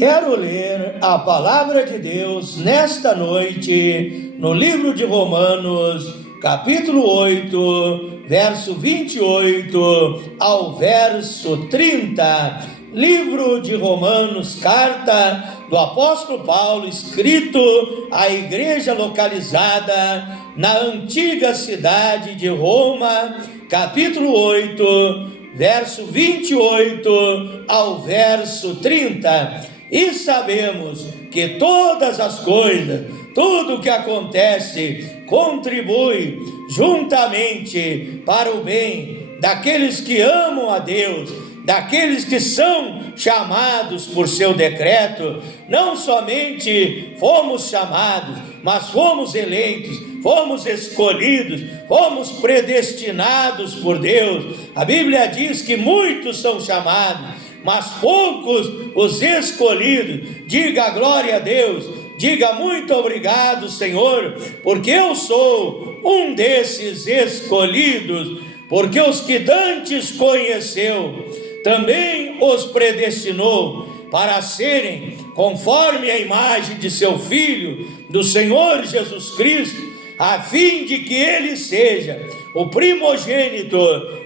Quero ler a palavra de Deus nesta noite, no livro de Romanos, capítulo 8, verso 28 ao verso 30. Livro de Romanos, carta do apóstolo Paulo, escrito à igreja localizada na antiga cidade de Roma, capítulo 8, verso 28 ao verso 30. E sabemos que todas as coisas, tudo o que acontece, contribui juntamente para o bem daqueles que amam a Deus, daqueles que são chamados por seu decreto. Não somente fomos chamados, mas fomos eleitos, fomos escolhidos, fomos predestinados por Deus. A Bíblia diz que muitos são chamados, mas poucos os escolhidos. Diga glória a Deus, diga muito obrigado, Senhor, porque eu sou um desses escolhidos, porque os que dantes conheceu, também os predestinou para serem conforme a imagem de seu Filho, do Senhor Jesus Cristo, a fim de que ele seja o primogênito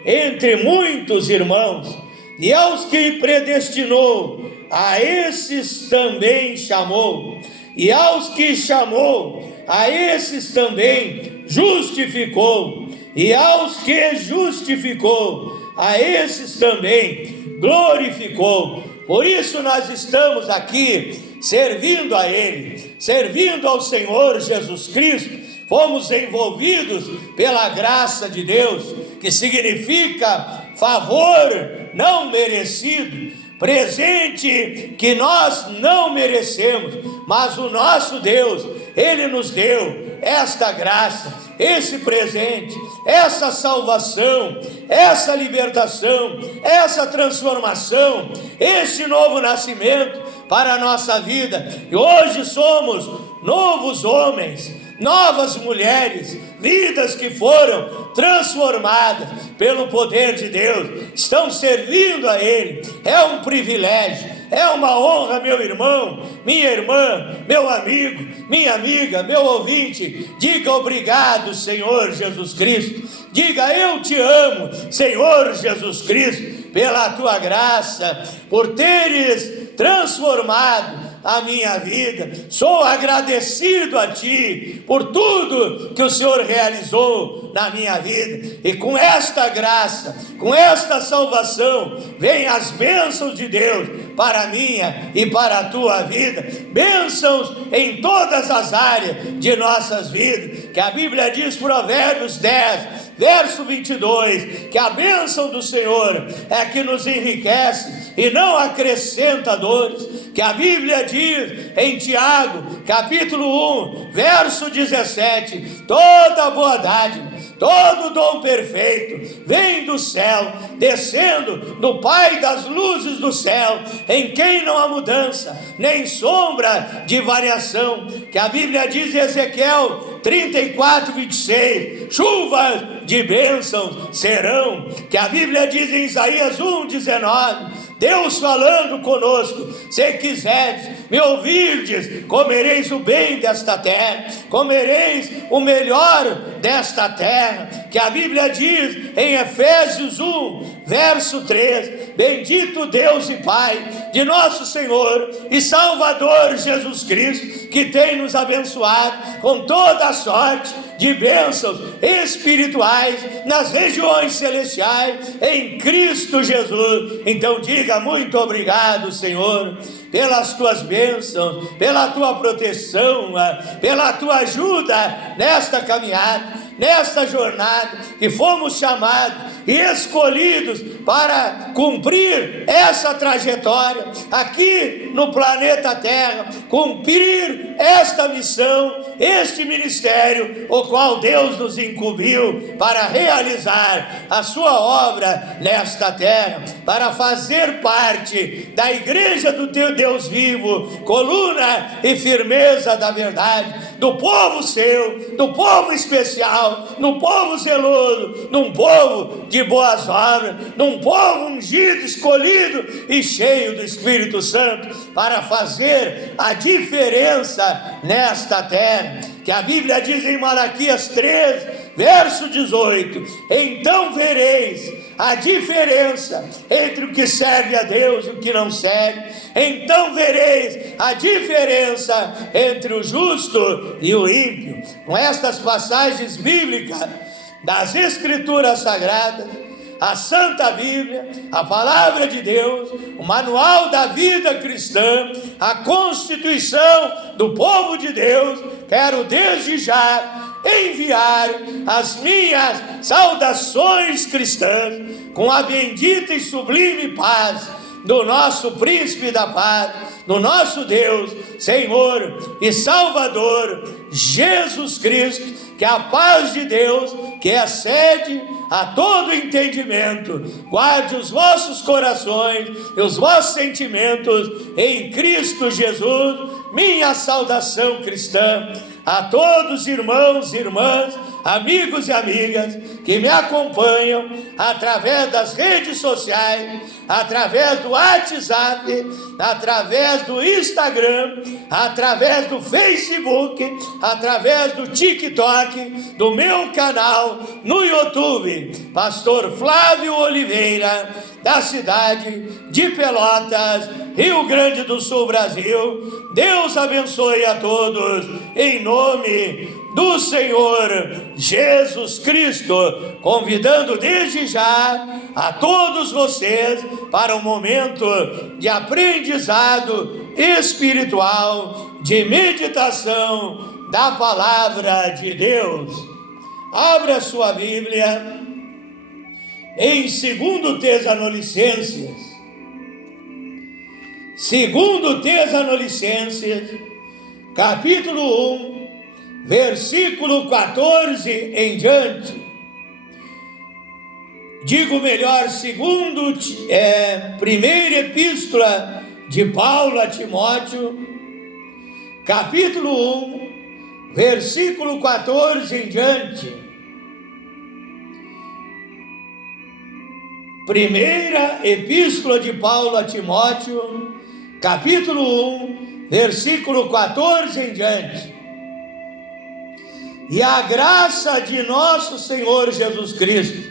entre muitos irmãos. E aos que predestinou, a esses também chamou, e aos que chamou, a esses também justificou, e aos que justificou, a esses também glorificou. Por isso nós estamos aqui servindo a Ele, servindo ao Senhor Jesus Cristo. Fomos envolvidos pela graça de Deus, que significa favor não merecido, presente que nós não merecemos, mas o nosso Deus, Ele nos deu esta graça, esse presente, essa salvação, essa libertação, essa transformação, este novo nascimento para a nossa vida. E hoje somos novos homens, novas mulheres, vidas que foram transformadas pelo poder de Deus, estão servindo a Ele. É um privilégio, é uma honra, meu irmão, minha irmã, meu amigo, minha amiga, meu ouvinte. Diga obrigado, Senhor Jesus Cristo. Diga eu te amo, Senhor Jesus Cristo, pela tua graça, por teres transformado a minha vida. Sou agradecido a Ti por tudo que o Senhor realizou na minha vida, e com esta graça, com esta salvação, vem as bênçãos de Deus para a minha e para a tua vida, bênçãos em todas as áreas de nossas vidas, que a Bíblia diz, Provérbios 10, verso 22, que a bênção do Senhor é que nos enriquece e não acrescenta dores, que a Bíblia diz em Tiago, capítulo 1, verso 17, toda boa dádiva, todo dom perfeito vem do céu, descendo do Pai das luzes do céu, em quem não há mudança, nem sombra de variação, que a Bíblia diz em Ezequiel 34, 26, chuvas de bênçãos serão, que a Bíblia diz em Isaías 1, 19, Deus falando conosco, se quiseres me ouvirdes, comereis o bem desta terra, comereis o melhor desta terra, que a Bíblia diz em Efésios 1, verso 3, bendito Deus e Pai de nosso Senhor e Salvador Jesus Cristo, que tem nos abençoado com toda a sorte de bênçãos espirituais nas regiões celestiais em Cristo Jesus. Então diga muito obrigado, Senhor, pelas tuas bênçãos, pela tua proteção, pela tua ajuda nesta caminhada, nesta jornada, que fomos chamados e escolhidos para cumprir essa trajetória aqui no planeta Terra, cumprir esta missão, este ministério, o qual Deus nos incumbiu para realizar a sua obra nesta terra, para fazer parte da igreja do teu Deus vivo, coluna e firmeza da verdade, do povo seu, do povo especial, fiel, num povo zeloso, num povo de boas obras, num povo ungido, escolhido e cheio do Espírito Santo para fazer a diferença nesta terra. Que a Bíblia diz em Malaquias 3, verso 18: então vereis a diferença entre o que serve a Deus e o que não serve. Então vereis a diferença entre o justo e o ímpio. Com estas passagens bíblicas das Escrituras Sagradas, a Santa Bíblia, a Palavra de Deus, o manual da vida cristã, a Constituição do povo de Deus, quero desde já enviar as minhas saudações cristãs com a bendita e sublime paz do nosso Príncipe da Paz, do nosso Deus, Senhor e Salvador, Jesus Cristo. Que a paz de Deus, que excede a todo entendimento, guarde os vossos corações e os vossos sentimentos em Cristo Jesus. Minha saudação cristã a todos irmãos e irmãs, amigos e amigas que me acompanham através das redes sociais, através do WhatsApp, através do Instagram, através do Facebook, através do TikTok, do meu canal no YouTube, Pastor Flávio Oliveira, da cidade de Pelotas, Rio Grande do Sul, Brasil. Deus abençoe a todos, em nome do Senhor Jesus Cristo, convidando desde já a todos vocês para um momento de aprendizado espiritual, de meditação da Palavra de Deus. Abra sua Bíblia em 2 Tessalonicenses, 2 Tessalonicenses, capítulo 1, versículo 14 em diante. Digo melhor, primeira epístola de Paulo a Timóteo, capítulo 1, versículo 14 em diante. Primeira epístola de Paulo a Timóteo, capítulo 1, versículo 14 em diante. E a graça de nosso Senhor Jesus Cristo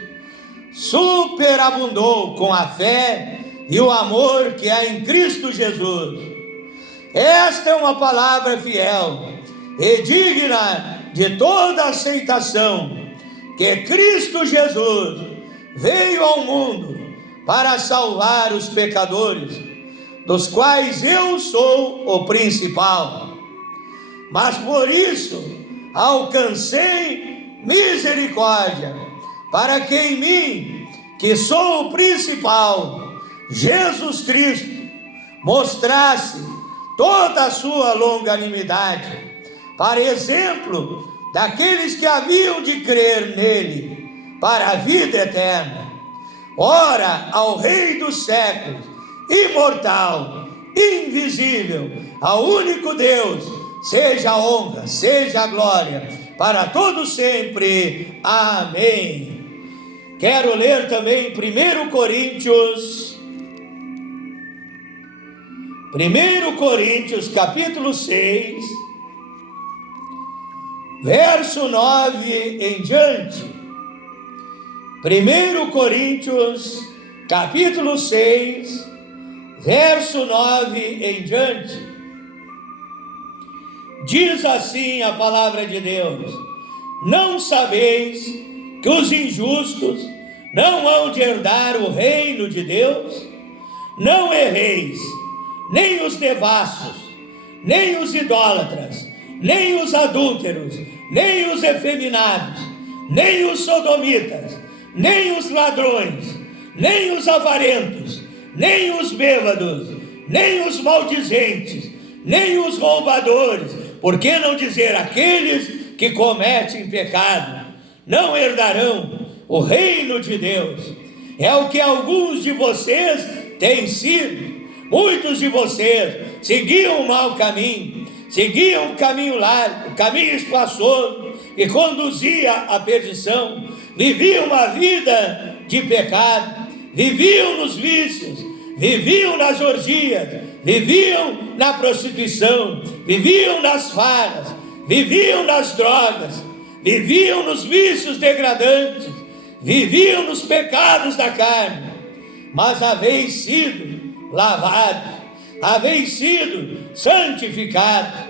superabundou com a fé e o amor que há em Cristo Jesus. Esta é uma palavra fiel e digna de toda aceitação, que Cristo Jesus veio ao mundo para salvar os pecadores, dos quais eu sou o principal. Mas por isso alcancei misericórdia, para que em mim, que sou o principal, Jesus Cristo, mostrasse toda a sua longanimidade, para exemplo daqueles que haviam de crer nele, para a vida eterna. Ora, ao Rei dos séculos, imortal, invisível, ao único Deus, seja a honra, seja a glória, para todos sempre. Amém. Quero ler também 1 Coríntios, capítulo 6, verso 9 em diante. 1 Coríntios, capítulo 6, verso 9 em diante. Diz assim a palavra de Deus: não sabeis que os injustos não hão de herdar o reino de Deus? Não erreis, nem os devassos, nem os idólatras, nem os adúlteros, nem os efeminados, nem os sodomitas, nem os ladrões, nem os avarentos, nem os bêbados, nem os maldizentes, nem os roubadores, por que não dizer aqueles que cometem pecado, não herdarão o reino de Deus. É o que alguns de vocês têm sido. Muitos de vocês seguiam o mau caminho, seguiam o caminho largo, o caminho espaçoso, que conduzia à perdição, viviam uma vida de pecado, viviam nos vícios, viviam nas orgias, viviam na prostituição, viviam nas farras, viviam nas drogas, viviam nos vícios degradantes, viviam nos pecados da carne, mas haveis sido lavados, haveis sido santificados,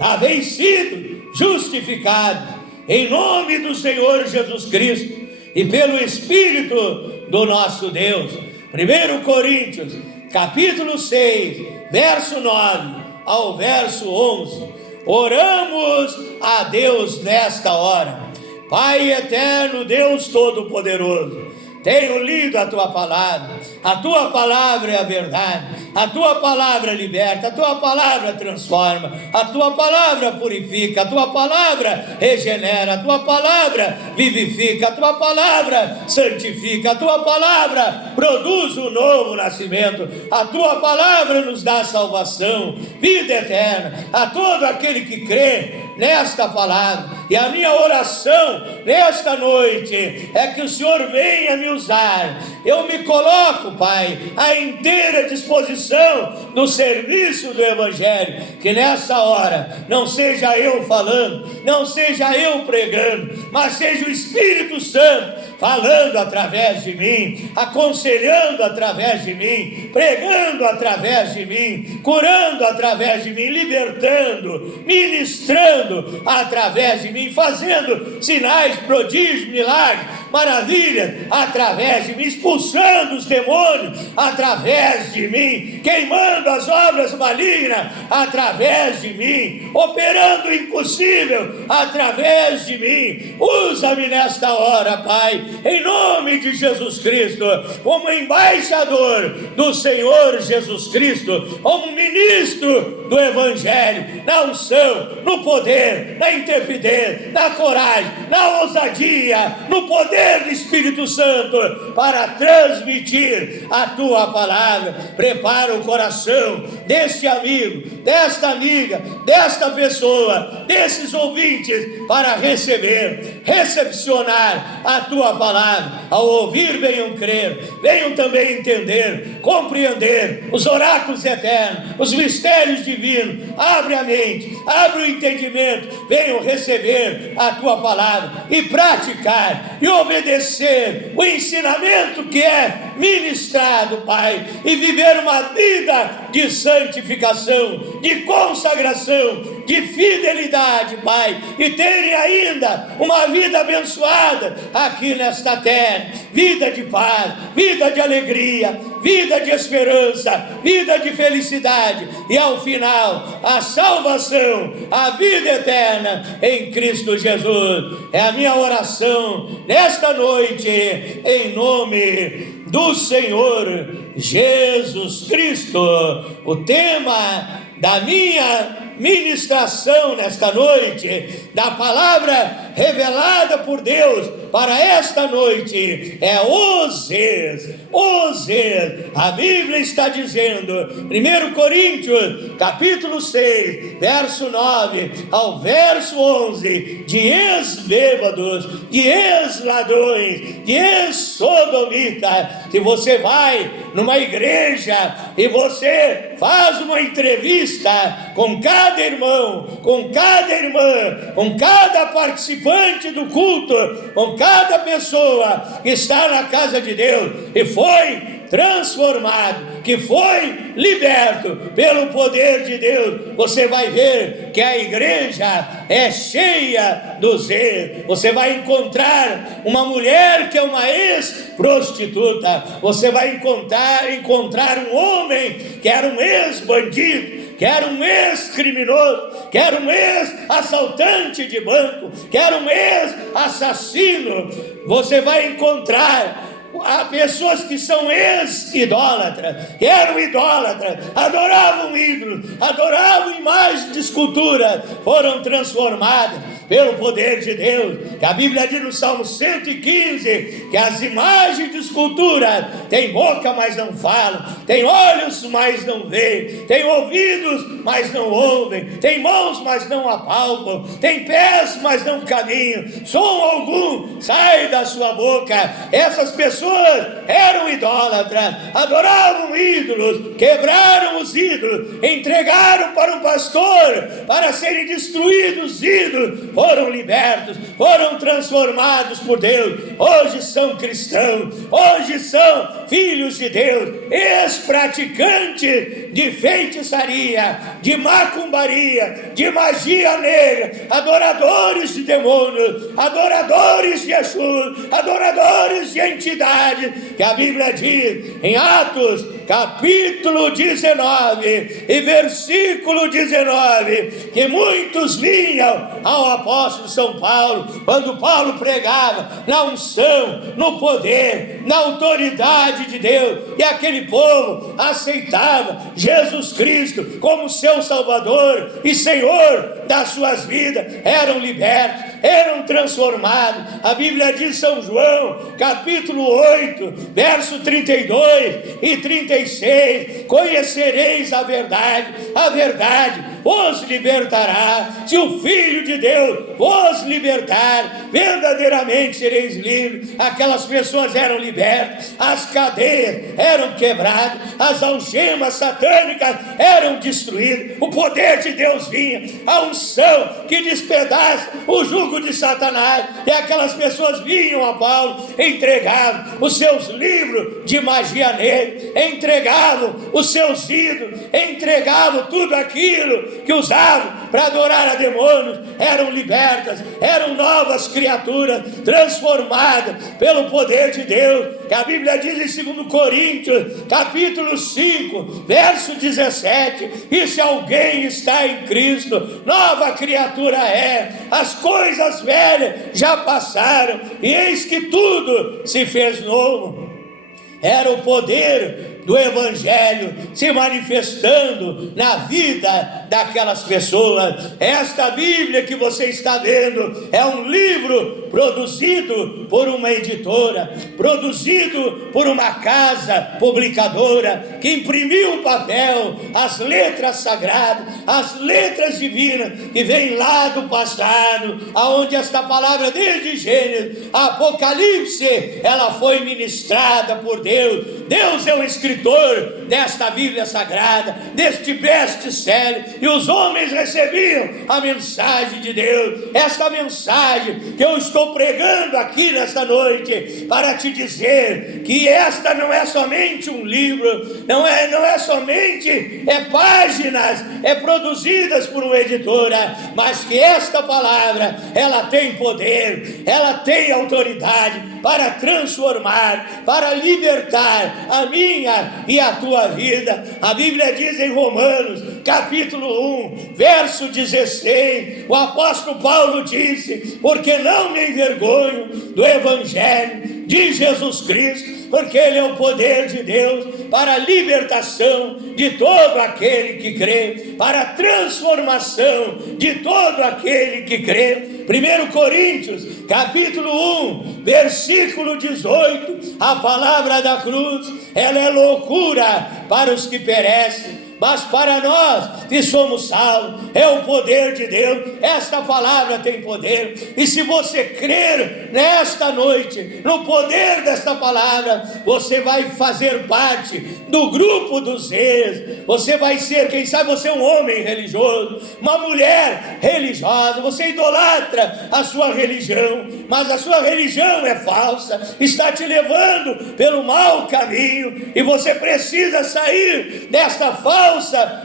haveis sido justificados, em nome do Senhor Jesus Cristo e pelo Espírito do nosso Deus. 1 Coríntios, capítulo 6, verso 9 ao verso 11. Oramos a Deus nesta hora. Pai eterno, Deus Todo-Poderoso, tenho lido a Tua palavra é a verdade, a Tua palavra liberta, a Tua palavra transforma, a Tua palavra purifica, a Tua palavra regenera, a Tua palavra vivifica, a Tua palavra santifica, a Tua palavra produz um novo nascimento, a Tua palavra nos dá salvação, vida eterna, a todo aquele que crê nesta palavra. E a minha oração nesta noite é que o Senhor venha me usar. Eu me coloco, Pai, à inteira disposição do serviço do Evangelho. Que nessa hora não seja eu falando, não seja eu pregando, mas seja o Espírito Santo falando através de mim, aconselhando através de mim, pregando através de mim, curando através de mim, libertando, ministrando através de mim, fazendo sinais, prodígios, milagres, maravilhas através de mim, expulsando os demônios através de mim, queimando as obras malignas através de mim, operando o impossível através de mim. Usa-me nesta hora, Pai, em nome de Jesus Cristo, como embaixador do Senhor Jesus Cristo, como ministro do Evangelho, na unção, no poder, na intrepidez, na coragem, na ousadia, no poder do Espírito Santo, para transmitir a Tua palavra. Prepara o coração deste amigo, desta amiga, desta pessoa, desses ouvintes, para recepcionar a Tua palavra. Ao ouvir, venham crer, venham também entender, compreender os oráculos eternos, os mistérios divinos. Abre a mente, abre o entendimento, venham receber a Tua palavra e praticar e obedecer o ensinamento que é ministrado, Pai, e viver uma vida de santificação, de consagração, de fidelidade, Pai, e terem ainda uma vida abençoada aqui nesta terra, vida de paz, vida de alegria, vida de esperança, vida de felicidade, e ao final a salvação, a vida eterna em Cristo Jesus. É a minha oração nesta noite, em nome do Senhor Jesus Cristo. O tema da minha ministração nesta noite, da palavra revelada por Deus para esta noite, é Osés. A Bíblia está dizendo, 1 Coríntios, capítulo 6, verso 9 ao verso 11, de ex-bêbados, de ex-ladrões, de ex-sodomitas. Se você vai numa igreja e você faz uma entrevista com cada irmão, com cada irmã, com cada participante do culto, com cada pessoa que está na casa de Deus e foi transformado, que foi liberto pelo poder de Deus, você vai ver que a igreja é cheia do zelo. Você vai encontrar uma mulher que é uma ex-prostituta, você vai encontrar um homem que era um ex-bandido, que era um ex-criminoso, que era um ex-assaltante de banco, que era um ex-assassino. Você vai encontrar há pessoas que são ex-idólatras, que eram idólatras, adoravam ídolos, adoravam imagens de escultura, foram transformadas, pelo poder de Deus. Que a Bíblia diz no Salmo 115 que as imagens de escultura têm boca, mas não falam, têm olhos, mas não veem, têm ouvidos, mas não ouvem, têm mãos, mas não apalpam, têm pés, mas não caminham, som algum sai da sua boca. Essas pessoas eram idólatras, adoravam ídolos, quebraram os ídolos, entregaram para um pastor para serem destruídos os ídolos, foram libertos, foram transformados por Deus. Hoje são cristãos, hoje são filhos de Deus, ex-praticantes de feitiçaria, de macumbaria, de magia negra, adoradores de demônios, adoradores de Exu, adoradores de entidades, que a Bíblia diz em Atos capítulo 19 e versículo 19, que muitos vinham ao apóstolo São Paulo, quando Paulo pregava na unção, no poder, na autoridade de Deus, e aquele povo aceitava Jesus Cristo como seu Salvador e Senhor das suas vidas, eram libertos, eram transformados. A Bíblia diz, São João, capítulo 8, verso 32 e 36, conhecereis a verdade vos libertará. Se o Filho de Deus vos libertar, verdadeiramente sereis livres. Aquelas pessoas eram libertas, as cadeias eram quebradas, as algemas satânicas eram destruídas, o poder de Deus vinha, a unção que despedaça o jugo de Satanás, e aquelas pessoas vinham a Paulo, entregavam os seus livros de magia negra, entregavam os seus ídolos, entregavam tudo aquilo que usavam para adorar a demônios, eram libertas, eram novas criaturas, transformadas pelo poder de Deus, que a Bíblia diz em 2 Coríntios, capítulo 5, verso 17, e se alguém está em Cristo, nova criatura é, as coisas velhas já passaram, e eis que tudo se fez novo. Era o poder do Evangelho se manifestando na vida daquelas pessoas. Esta Bíblia que você está vendo é um livro produzido por uma editora, produzido por uma casa publicadora, que imprimiu o papel, as letras sagradas, as letras divinas, que vem lá do passado, aonde esta palavra desde Gênesis, Apocalipse, ela foi ministrada por Deus. Deus é o escritor desta Bíblia Sagrada, deste best-seller, e os homens recebiam a mensagem de Deus. Esta mensagem que eu estou pregando aqui nesta noite, para te dizer que esta não é somente um livro, não é somente páginas produzidas por uma editora, mas que esta palavra, ela tem poder, ela tem autoridade para transformar, para libertar a minha e a tua vida. A Bíblia diz em Romanos, capítulo 1, verso 16, o apóstolo Paulo disse: porque não me envergonho do Evangelho de Jesus Cristo, porque Ele é o poder de Deus para a libertação de todo aquele que crê, para a transformação de todo aquele que crê. 1 Coríntios, capítulo 1, versículo 18, a palavra da cruz, ela é loucura para os que perecem, mas para nós que somos salvos, é o poder de Deus. Esta palavra tem poder, e se você crer nesta noite, no poder desta palavra, você vai fazer parte do grupo dos reis. Você vai ser, quem sabe você é um homem religioso, uma mulher religiosa, você idolatra a sua religião, mas a sua religião é falsa, está te levando pelo mau caminho, e você precisa sair desta falsa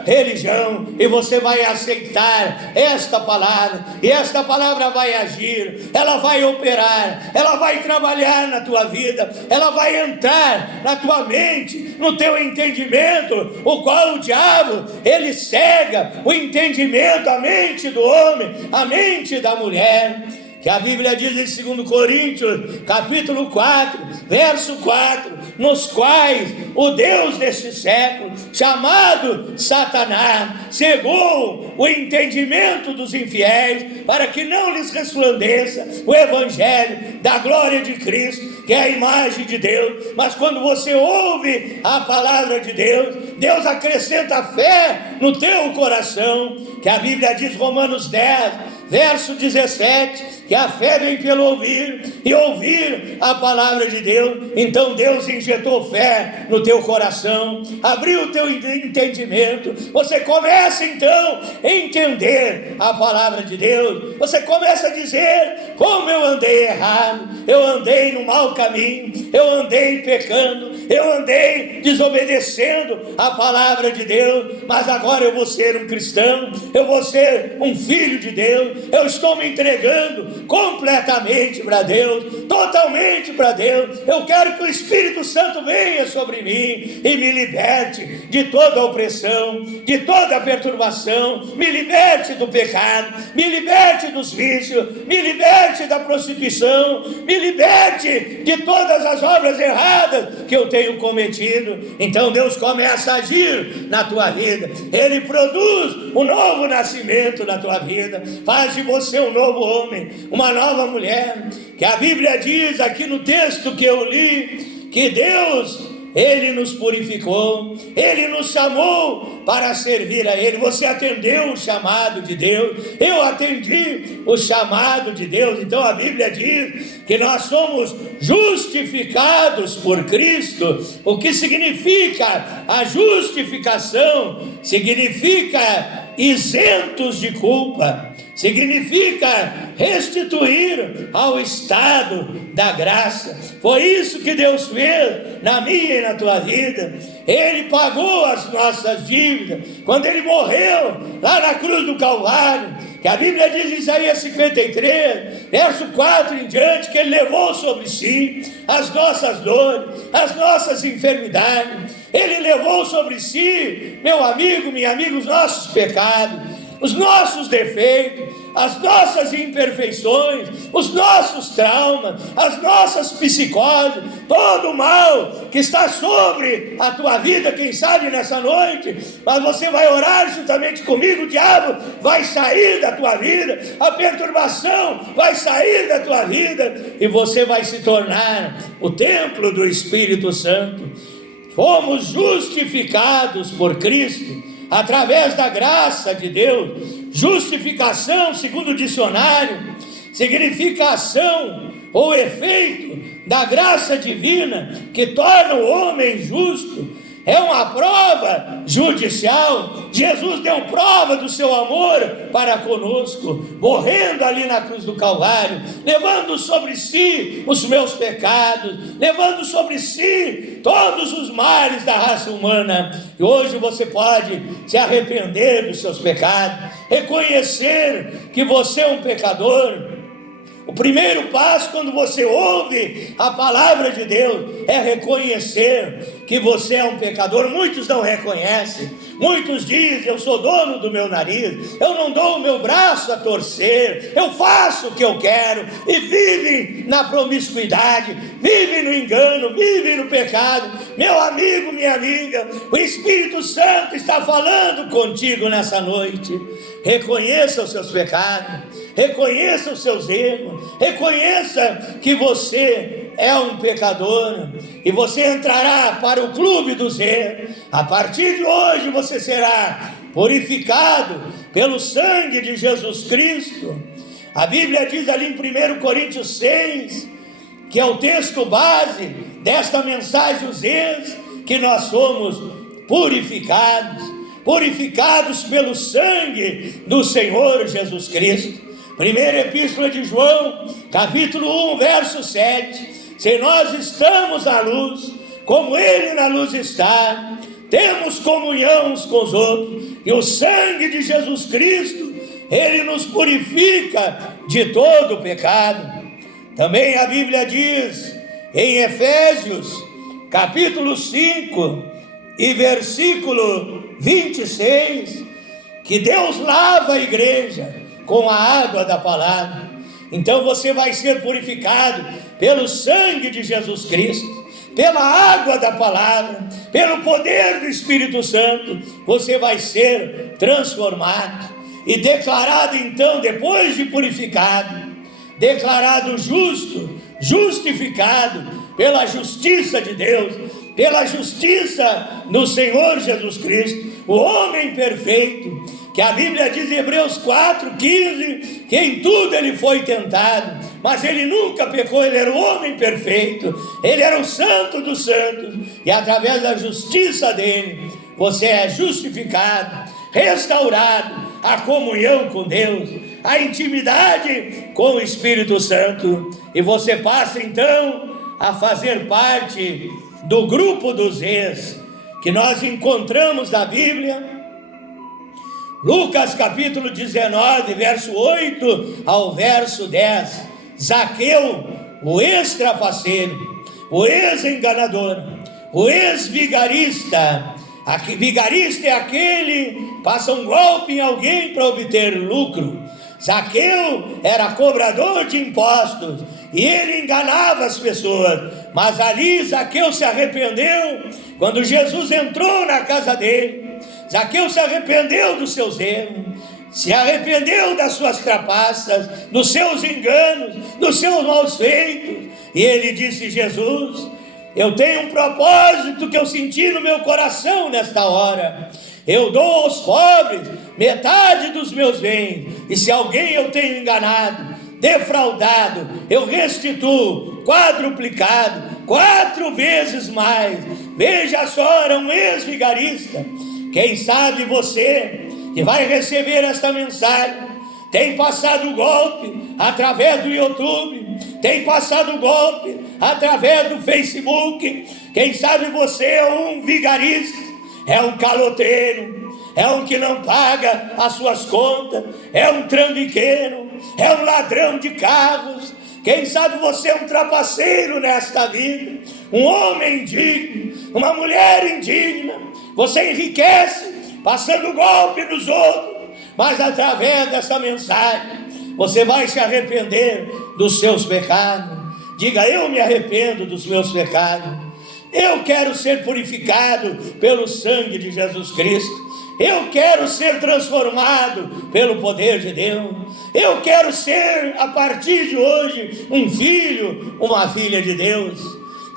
religião, e você vai aceitar esta palavra, e esta palavra vai agir, ela vai operar, ela vai trabalhar na tua vida, ela vai entrar na tua mente, no teu entendimento, o qual o diabo, ele cega o entendimento, a mente do homem, a mente da mulher. Que a Bíblia diz em 2 Coríntios, capítulo 4, verso 4, nos quais o Deus deste século, chamado Satanás, cegou o entendimento dos infiéis, para que não lhes resplandeça o evangelho da glória de Cristo, que é a imagem de Deus. Mas quando você ouve a palavra de Deus, Deus acrescenta fé no teu coração, que a Bíblia diz, Romanos 10, verso 17, que a fé vem pelo ouvir, e ouvir a palavra de Deus. Então Deus injetou fé no teu coração, abriu o teu entendimento, você começa então a entender a palavra de Deus, você começa a dizer, como eu andei errado, eu andei no mau caminho, eu andei pecando, eu andei desobedecendo a palavra de Deus, mas agora eu vou ser um cristão, eu vou ser um filho de Deus, eu estou me entregando completamente para Deus, totalmente para Deus. Eu quero que o Espírito Santo venha sobre mim e me liberte de toda a opressão, de toda a perturbação, me liberte do pecado, me liberte dos vícios, me liberte da prostituição, me liberte de todas as obras erradas que eu tenho cometido. Então Deus começa a agir na tua vida, Ele produz um novo nascimento na tua vida, faz de você um novo homem, uma nova mulher, que a Bíblia diz aqui no texto que eu li, que Deus, Ele nos purificou, Ele nos chamou para servir a Ele. Você atendeu o chamado de Deus, eu atendi o chamado de Deus. Então a Bíblia diz que nós somos justificados por Cristo. O que significa a justificação? Significa isentos de culpa, significa restituir ao estado da graça. Foi isso que Deus fez na minha e na tua vida. Ele pagou as nossas dívidas quando Ele morreu lá na cruz do Calvário, que a Bíblia diz em Isaías 53, verso 4 em diante, que Ele levou sobre si as nossas dores, as nossas enfermidades. Ele levou sobre si, meu amigo, minha amiga, os nossos pecados, os nossos defeitos, as nossas imperfeições, os nossos traumas, as nossas psicoses, todo o mal que está sobre a tua vida, quem sabe nessa noite, mas você vai orar juntamente comigo, o diabo vai sair da tua vida, a perturbação vai sair da tua vida, e você vai se tornar o templo do Espírito Santo. Fomos justificados por Cristo, através da graça de Deus. Justificação, segundo o dicionário, significa ação ou efeito da graça divina que torna o homem justo. É uma prova judicial. Jesus deu prova do seu amor para conosco, morrendo ali na cruz do Calvário, levando sobre si os meus pecados, levando sobre si todos os males da raça humana. E hoje você pode se arrepender dos seus pecados, reconhecer que você é um pecador. O primeiro passo, quando você ouve a palavra de Deus, é reconhecer que você é um pecador. Muitos não reconhecem, muitos dizem, eu sou dono do meu nariz, eu não dou o meu braço a torcer, eu faço o que eu quero, e vivem na promiscuidade, vivem no engano, vivem no pecado. Meu amigo, minha amiga, o Espírito Santo está falando contigo nessa noite. Reconheça os seus pecados, reconheça os seus erros, reconheça que você é um pecador, e você entrará para o clube dos reis. A partir de hoje você será purificado pelo sangue de Jesus Cristo. A Bíblia diz ali em 1 Coríntios 6, que é o texto base desta mensagem dos reis, que nós somos purificados pelo sangue do Senhor Jesus Cristo. Primeira Epístola de João, capítulo 1, verso 7. Se nós estamos na luz, como Ele na luz está, temos comunhão uns com os outros, e o sangue de Jesus Cristo, Ele nos purifica de todo o pecado. Também a Bíblia diz em Efésios, capítulo 5, e versículo 26, que Deus lava a igreja com a água da palavra. Então você vai ser purificado pelo sangue de Jesus Cristo. pela água da palavra, pelo poder do Espírito Santo, você vai ser transformado e declarado então, depois de purificado, declarado justo, justificado pela justiça de Deus, pela justiça do Senhor Jesus Cristo, o homem perfeito, que a Bíblia diz em Hebreus 4,15, que em tudo ele foi tentado, mas ele nunca pecou, ele era o homem perfeito, ele era o santo dos santos, e através da justiça dele, você é justificado, restaurado, a comunhão com Deus, a intimidade com o Espírito Santo, e você passa então a fazer parte do grupo dos reis, que nós encontramos na Bíblia, Lucas capítulo 19, verso 8 ao verso 10, Zaqueu, o ex-trapaceiro, o ex-enganador, o ex-vigarista. Vigarista é aquele que passa um golpe em alguém para obter lucro. Zaqueu era cobrador de impostos e ele enganava as pessoas, mas ali Zaqueu se arrependeu quando Jesus entrou na casa dele. Zaqueu se arrependeu dos seus erros, se arrependeu das suas trapaças, dos seus enganos, dos seus maus feitos, e ele disse: Jesus, eu tenho um propósito que eu senti no meu coração nesta hora. Eu dou aos pobres metade dos meus bens, e se alguém eu tenho enganado, defraudado, eu restituo quadruplicado, 4 vezes mais. Veja só, era um ex-vigarista. Quem sabe você que vai receber esta mensagem tem passado o golpe através do YouTube, tem passado o golpe através do Facebook. Quem sabe você é um vigarista, é um caloteiro, é um que não paga as suas contas, é um trambiqueiro, é um ladrão de carros. Quem sabe você é um trapaceiro nesta vida, um homem indigno, uma mulher indigna. Você enriquece passando golpe nos outros, mas através dessa mensagem você vai se arrepender dos seus pecados. Diga: eu me arrependo dos meus pecados, eu quero ser purificado pelo sangue de Jesus Cristo, eu quero ser transformado pelo poder de Deus, eu quero ser a partir de hoje um filho, uma filha de Deus.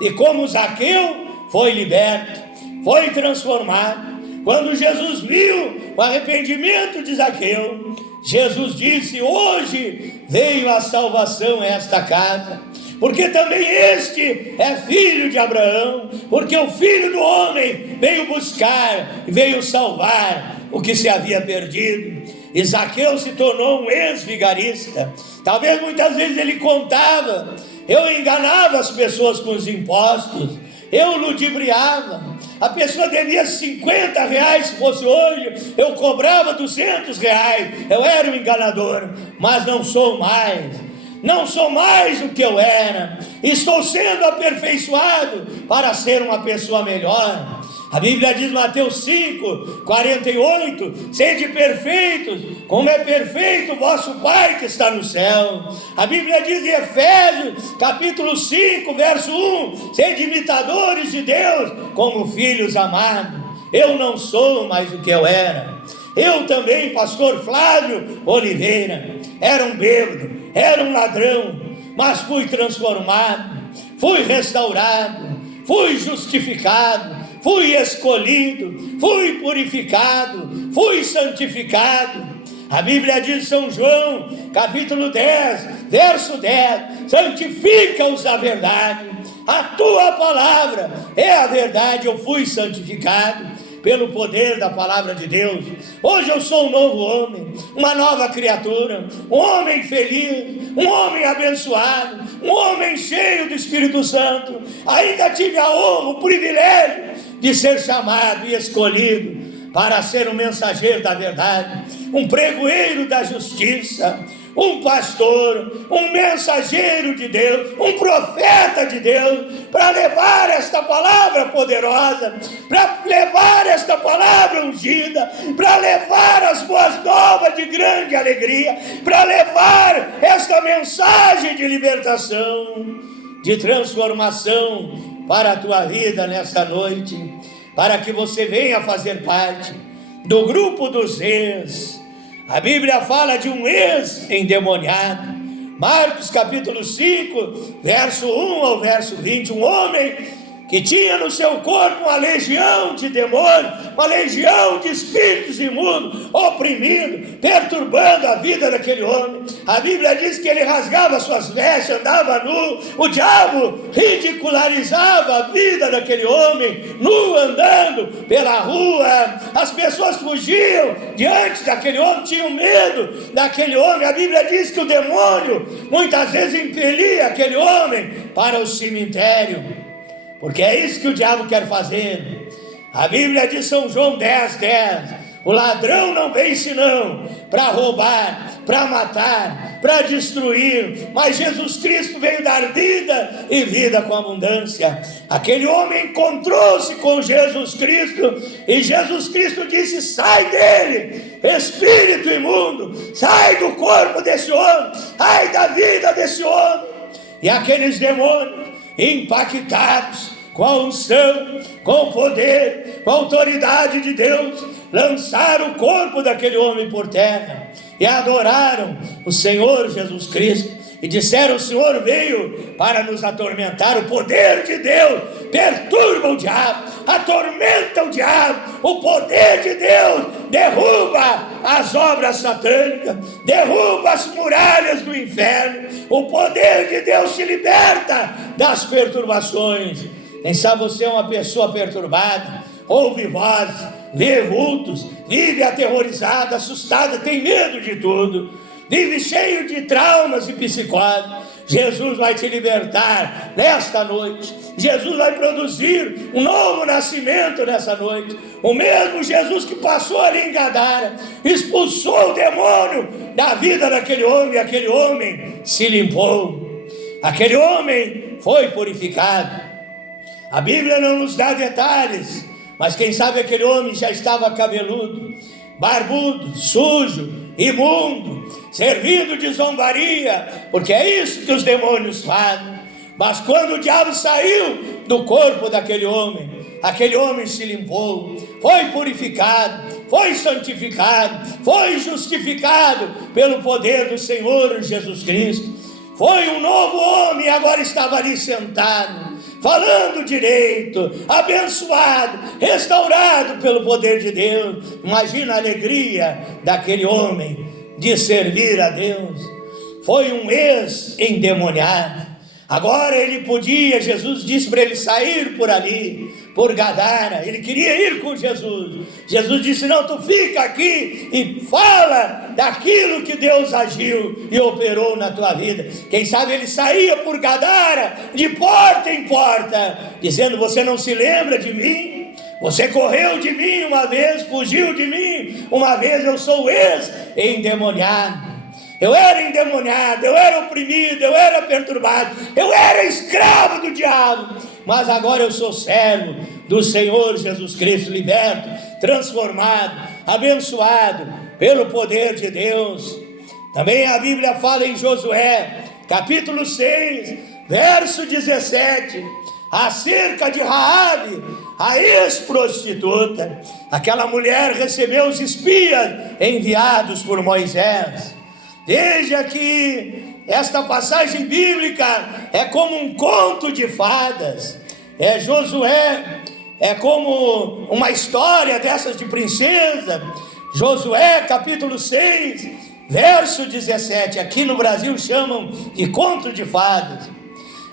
E como Zaqueu foi liberto, foi transformado, quando Jesus viu o arrependimento de Zaqueu, Jesus disse: hoje veio a salvação a esta casa, porque também este é filho de Abraão, porque o Filho do Homem veio buscar, veio salvar o que se havia perdido. E Zaqueu se tornou um ex-vigarista. Talvez muitas vezes ele contava: eu enganava as pessoas com os impostos, eu ludibriava. A pessoa devia R$50, se fosse hoje, eu cobrava R$200. Eu era um enganador, mas não sou mais. Não sou mais o que eu era. Estou sendo aperfeiçoado para ser uma pessoa melhor. A Bíblia diz, Mateus 5:48, sede perfeitos, como é perfeito o vosso Pai que está no céu. A Bíblia diz em Efésios, capítulo 5, verso 1, sede imitadores de Deus, como filhos amados. Eu não sou mais o que eu era. Eu também, pastor Flávio Oliveira, era um bêbado, era um ladrão, mas fui transformado, fui restaurado, fui justificado, fui escolhido, fui purificado, fui santificado. A Bíblia diz em São João, capítulo 10, verso 10, santifica-os a verdade, a tua palavra é a verdade. Eu fui santificado pelo poder da palavra de Deus. Hoje eu sou um novo homem, uma nova criatura, um homem feliz, um homem abençoado, um homem cheio do Espírito Santo. Ainda tive a honra, o privilégio de ser chamado e escolhido para ser um mensageiro da verdade, um pregoeiro da justiça, um pastor, um mensageiro de Deus, um profeta de Deus, para levar esta palavra poderosa, para levar esta palavra ungida, para levar as boas novas de grande alegria, para levar esta mensagem de libertação, de transformação para a tua vida nesta noite, para que você venha fazer parte do grupo dos ex. A Bíblia fala de um ex-endemoniado. Marcos capítulo 5, verso 1 ao verso 20, um homem que tinha no seu corpo uma legião de demônios, uma legião de espíritos imundos, oprimindo, perturbando a vida daquele homem. A Bíblia diz que ele rasgava suas vestes, andava nu, o diabo ridicularizava a vida daquele homem, nu andando pela rua, as pessoas fugiam diante daquele homem, tinham medo daquele homem. A Bíblia diz que o demônio muitas vezes impelia aquele homem para o cemitério, porque é isso que o diabo quer fazer. A Bíblia diz, São João 10:10, o ladrão não vem senão para roubar, para matar, para destruir, mas Jesus Cristo veio dar vida e vida com abundância. Aquele homem encontrou-se com Jesus Cristo e Jesus Cristo disse: sai dele, espírito imundo, sai do corpo desse homem, sai da vida desse homem. E aqueles demônios, impactados com a unção, com o poder, com a autoridade de Deus, lançaram o corpo daquele homem por terra e adoraram o Senhor Jesus Cristo e disseram: o Senhor veio para nos atormentar. O poder de Deus perturba o diabo, atormenta o diabo. O poder de Deus derruba as obras satânicas, derruba as muralhas do inferno. O poder de Deus te liberta das perturbações. Quem sabe você é uma pessoa perturbada, ouve vozes, vê vultos, vive aterrorizada, assustada, tem medo de tudo, vive cheio de traumas e psicoses. Jesus vai te libertar nesta noite. Jesus vai produzir um novo nascimento nessa noite. O mesmo Jesus que passou ali em Gadara, expulsou o demônio da vida daquele homem, e aquele homem se limpou, aquele homem foi purificado. A Bíblia não nos dá detalhes, mas quem sabe aquele homem já estava cabeludo, barbudo, sujo, imundo, servindo de zombaria, porque é isso que os demônios fazem. Mas quando o diabo saiu do corpo daquele homem, aquele homem se limpou, foi purificado, foi santificado, foi justificado pelo poder do Senhor Jesus Cristo. Foi um novo homem e agora estava ali sentado, falando direito, abençoado, restaurado pelo poder de Deus. Imagina a alegria daquele homem de servir a Deus. Foi um ex-endemoniado. Agora ele podia, Jesus disse para ele sair por ali, por Gadara. Ele queria ir com Jesus. Jesus disse: não, tu fica aqui e fala daquilo que Deus agiu e operou na tua vida. Quem sabe ele saía por Gadara, de porta em porta, dizendo: você não se lembra de mim? Você correu de mim uma vez, fugiu de mim uma vez. Eu sou ex-endemoniado. Eu era endemoniado, eu era oprimido, eu era perturbado, eu era escravo do diabo, mas agora eu sou servo do Senhor Jesus Cristo, liberto, transformado, abençoado pelo poder de Deus. Também a Bíblia fala em Josué, capítulo 6, verso 17, acerca de Raabe, a ex-prostituta. Aquela mulher recebeu os espias enviados por Moisés. Veja que esta passagem bíblica é como um conto de fadas. Josué é como uma história dessas de princesa. Josué capítulo 6, verso 17. Aqui no Brasil chamam de conto de fadas.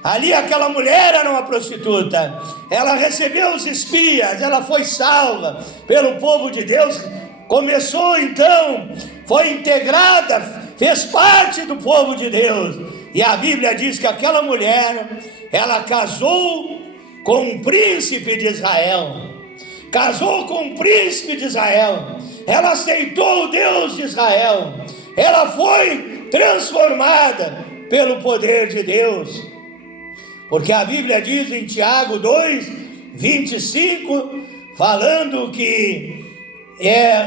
Ali aquela mulher era uma prostituta. Ela recebeu os espias, ela foi salva pelo povo de Deus. Começou então, foi integrada, fez parte do povo de Deus. E a Bíblia diz que aquela mulher, ela casou com um príncipe de Israel. Casou com um príncipe de Israel. Ela aceitou o Deus de Israel. Ela foi transformada pelo poder de Deus. Porque a Bíblia diz em Tiago 2, 25, falando que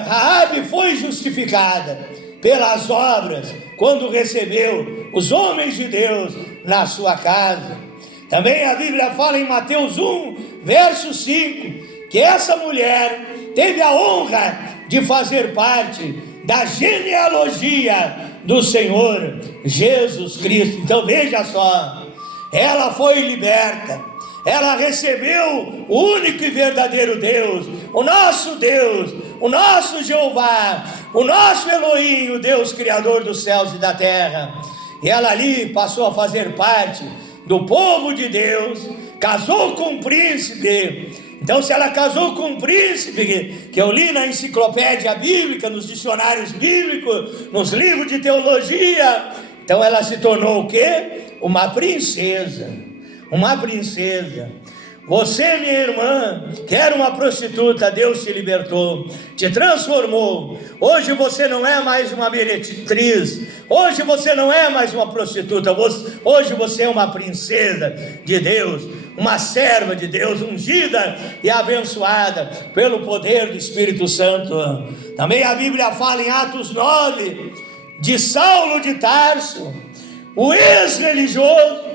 Raabe foi justificada pelas obras, quando recebeu os homens de Deus na sua casa. Também a Bíblia fala em Mateus 1, verso 5, que essa mulher teve a honra de fazer parte da genealogia do Senhor Jesus Cristo. Então veja só, ela foi liberta, ela recebeu o único e verdadeiro Deus, o nosso Jeová, o nosso Elohim, o Deus Criador dos céus e da terra. E ela ali passou a fazer parte do povo de Deus, casou com um príncipe. Então, se ela casou com um príncipe, que eu li na enciclopédia bíblica, nos dicionários bíblicos, nos livros de teologia, então ela se tornou o quê? Uma princesa. Uma princesa. Você, minha irmã, que era uma prostituta, Deus te libertou, te transformou. Hoje você não é mais uma meretriz, hoje você não é mais uma prostituta, hoje você é uma princesa de Deus, uma serva de Deus, ungida e abençoada pelo poder do Espírito Santo. Também a Bíblia fala em Atos 9, de Saulo de Tarso, o ex-religioso,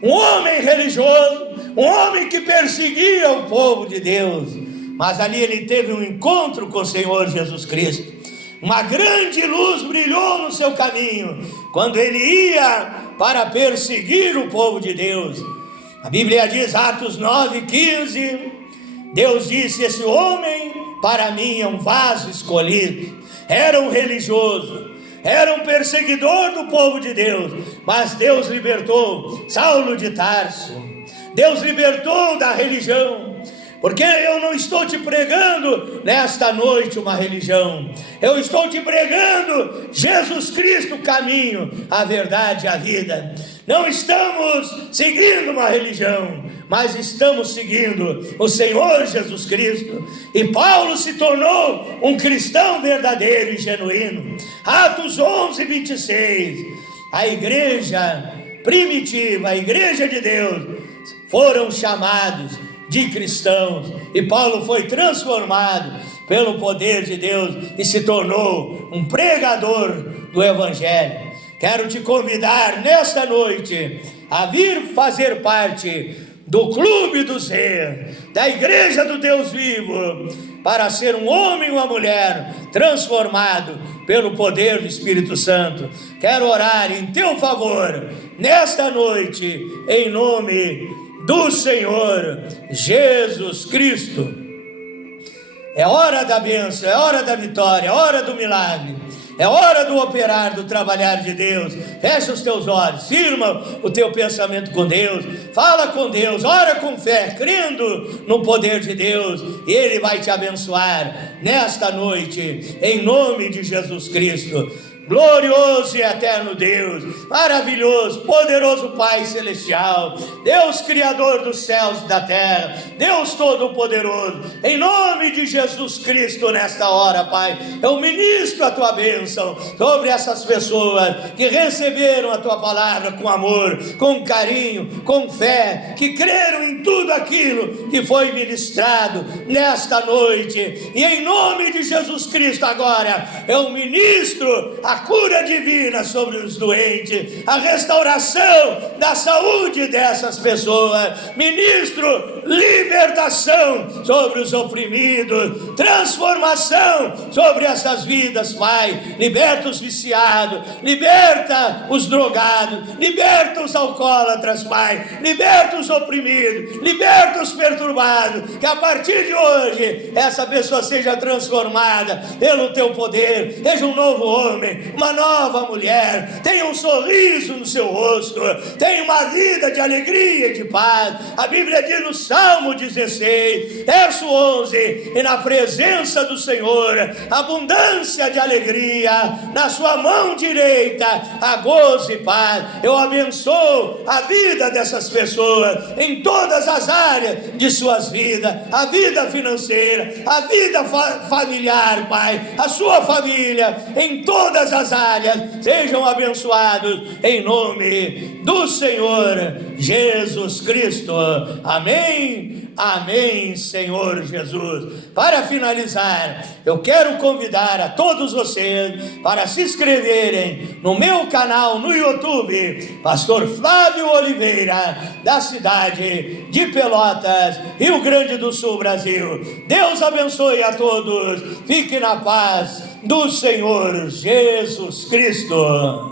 um homem religioso, um homem que perseguia o povo de Deus, mas ali ele teve um encontro com o Senhor Jesus Cristo. Uma grande luz brilhou no seu caminho, quando ele ia para perseguir o povo de Deus. A Bíblia diz, Atos 9:15, Deus disse, esse homem para mim é um vaso escolhido. Era um religioso, era um perseguidor do povo de Deus, mas Deus libertou Saulo de Tarso, Deus libertou da religião, porque eu não estou te pregando nesta noite uma religião, eu estou te pregando Jesus Cristo, o caminho, a verdade e a vida. Não estamos seguindo uma religião, mas estamos seguindo o Senhor Jesus Cristo. E Paulo se tornou um cristão verdadeiro e genuíno. Atos 11:26, a igreja primitiva, a igreja de Deus, foram chamados de cristãos, e Paulo foi transformado pelo poder de Deus e se tornou um pregador do Evangelho. Quero te convidar nesta noite a vir fazer parte do clube dos reis, da igreja do Deus vivo, para ser um homem ou uma mulher transformado pelo poder do Espírito Santo. Quero orar em teu favor nesta noite, em nome do Senhor Jesus Cristo. É hora da bênção, é hora da vitória, é hora do milagre, é hora do operar, do trabalhar de Deus. Fecha os teus olhos, firma o teu pensamento com Deus, fala com Deus, ora com fé, crendo no poder de Deus, e Ele vai te abençoar nesta noite, em nome de Jesus Cristo. Glorioso e eterno Deus, maravilhoso, poderoso Pai Celestial, Deus Criador dos céus e da terra, Deus Todo-Poderoso, em nome de Jesus Cristo nesta hora, Pai, eu ministro a Tua bênção sobre essas pessoas que receberam a Tua palavra com amor, com carinho, com fé, que creram em tudo aquilo que foi ministrado nesta noite, e em nome de Jesus Cristo agora, eu ministro a cura divina sobre os doentes, a restauração da saúde dessas pessoas, ministro libertação sobre os oprimidos, transformação sobre essas vidas, Pai. Liberta os viciados, liberta os drogados, liberta os alcoólatras, Pai, liberta os oprimidos, liberta os perturbados, que a partir de hoje essa pessoa seja transformada pelo Teu poder, seja um novo homem, uma nova mulher, tenha um sorriso no seu rosto, tenha uma vida de alegria e de paz. A Bíblia diz no Salmo 16, verso 11, e na presença do Senhor, abundância de alegria, na sua mão direita, há gozo e paz. Eu abençoo a vida dessas pessoas, em todas as áreas de suas vidas, a vida financeira, a vida familiar, Pai, a sua família, em todas todas as áreas sejam abençoados em nome do Senhor Jesus Cristo. Amém, amém, Senhor Jesus. Para finalizar, eu quero convidar a todos vocês para se inscreverem no meu canal no YouTube, Pastor Flávio Oliveira, da cidade de Pelotas, Rio Grande do Sul, Brasil. Deus abençoe a todos. Fique na paz do Senhor Jesus Cristo.